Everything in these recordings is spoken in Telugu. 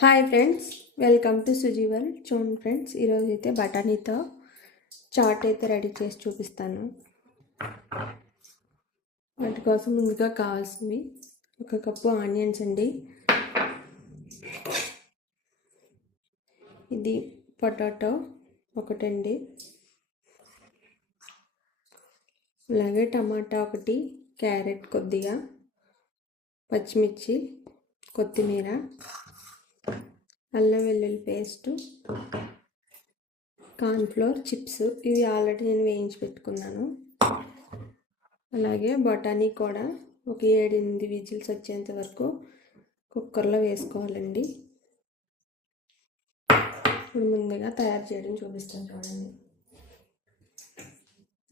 హాయ్ ఫ్రెండ్స్ వెల్కమ్ టు సుజీవల్ చూడండి ఫ్రెండ్స్ ఈరోజు అయితే బఠానీతో చాట్ అయితే రెడీ చేసి చూపిస్తాను. వాటి కోసం ముందుగా కావాల్సినవి ఒక కప్పు ఆనియన్స్ అండి. ఇది పొటాటో ఒకటండి. అలాగే టమాటా ఒకటి క్యారెట్ కొద్దిగా పచ్చిమిర్చి కొత్తిమీర అల్లం వెల్లుల్లి పేస్టు కార్న్ఫ్లోర్ చిప్స్. ఇది ఆల్రెడీ నేను వేయించి పెట్టుకున్నాను. అలాగే బఠానీ కూడా ఒక ఏడెనిమిది విజిల్స్ వచ్చేంత వరకు కుక్కర్లో వేసుకోవాలండి. ఇప్పుడు ముందుగా తయారు చేయడం చూపిస్తాను చూడండి.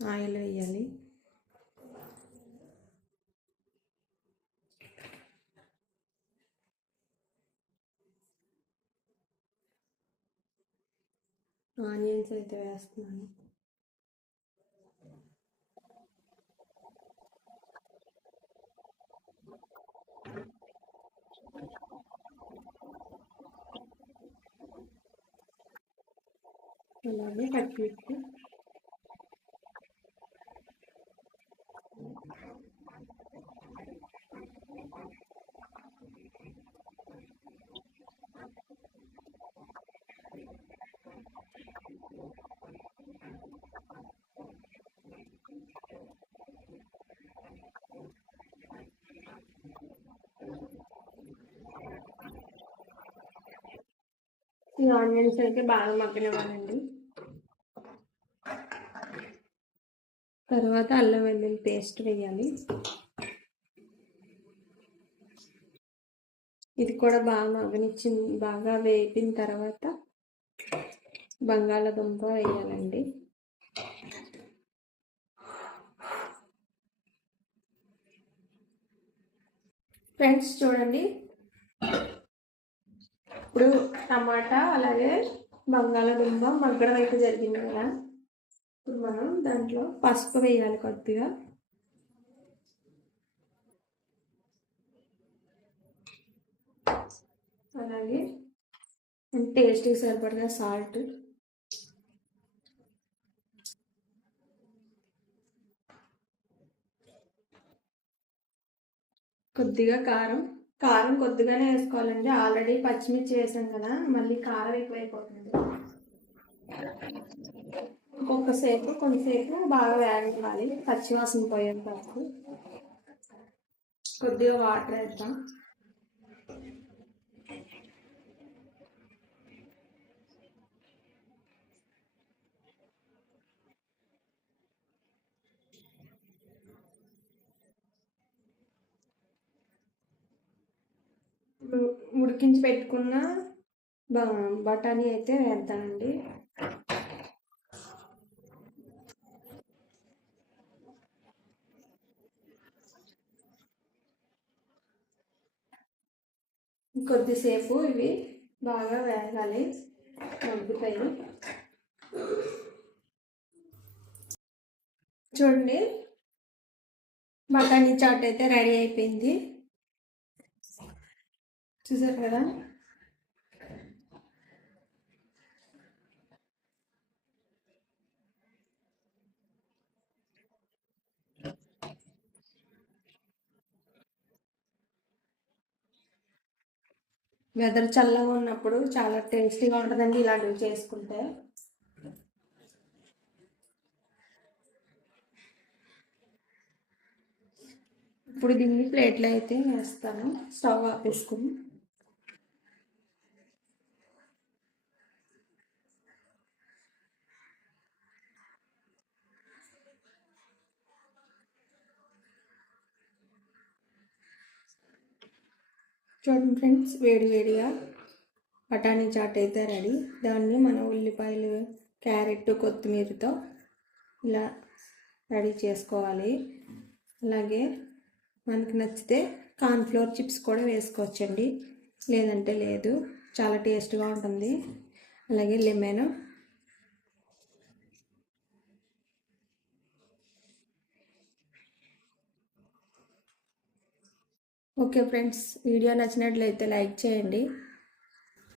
ఆయిల్ వేయాలి. ఆనియన్స్ అయితే వేస్తున్నాను అలాగే పచ్చిమిర్చి ఈ ఆనియన్స్ అయితే బాగా మగ్గనివ్వాలండి. తర్వాత అల్లం వెల్లుల్లి పేస్ట్ వేయాలి. ఇది కూడా బాగా మగ్గనిచ్చింది బాగా వేపిన తర్వాత బంగాళదుంప వేయాలండి. ఫ్రెండ్స్ చూడండి ఇప్పుడు టమాటా అలాగే బంగాళదుంప మగ్గడం అయితే జరిగింది కదా. ఇప్పుడు మనం దాంట్లో పసుపు వేయాలి కొద్దిగా. అలాగే టేస్ట్కి సరిపడగా సాల్ట్ కొద్దిగా కారం. కారం కొద్దిగానే వేసుకోవాలండి. ఆల్రెడీ పచ్చిమిర్చి వేసాం కదా మళ్ళీ కారం ఎక్కువైపోతుంది. ఒక్కొక్కసేపు కొంతసేపు బాగా వేగనివ్వాలి. పచ్చివాసన పోయేంత వరకు. కొద్దిగా వాటర్ వేద్దాం. ఉడికించి పెట్టుకున్న బఠానీ అయితే వేద్దామండి. కొద్దిసేపు ఇవి బాగా వేగాలి మగ్గుతాయి చూడండి బఠానీ చాట్ అయితే రెడీ అయిపోయింది. చూసారు కదా వెదర్ చల్లగా ఉన్నప్పుడు చాలా టేస్టీగా ఉంటుందండి ఇలాంటివి చేసుకుంటే. ఇప్పుడు దీన్ని ప్లేట్లో అయితే వేస్తాను. స్టవ్ ఆపేసుకుని. చూడండి ఫ్రెండ్స్ వేడి వేడిగా బఠానీ చాట్ అయితే రెడీ. దాన్ని మన ఉల్లిపాయలు క్యారెట్ కొత్తిమీరతో ఇలా రెడీ చేసుకోవాలి. అలాగే మనకి నచ్చితే కార్న్ఫ్లోర్ చిప్స్ కూడా వేసుకోవచ్చండి. లేదంటే లేదు చాలా టేస్ట్గా ఉంటుంది. అలాగే లెమన్ ఓకే ఫ్రెండ్స్ వీడియో నచ్చినట్లయితే లైక్ చేయండి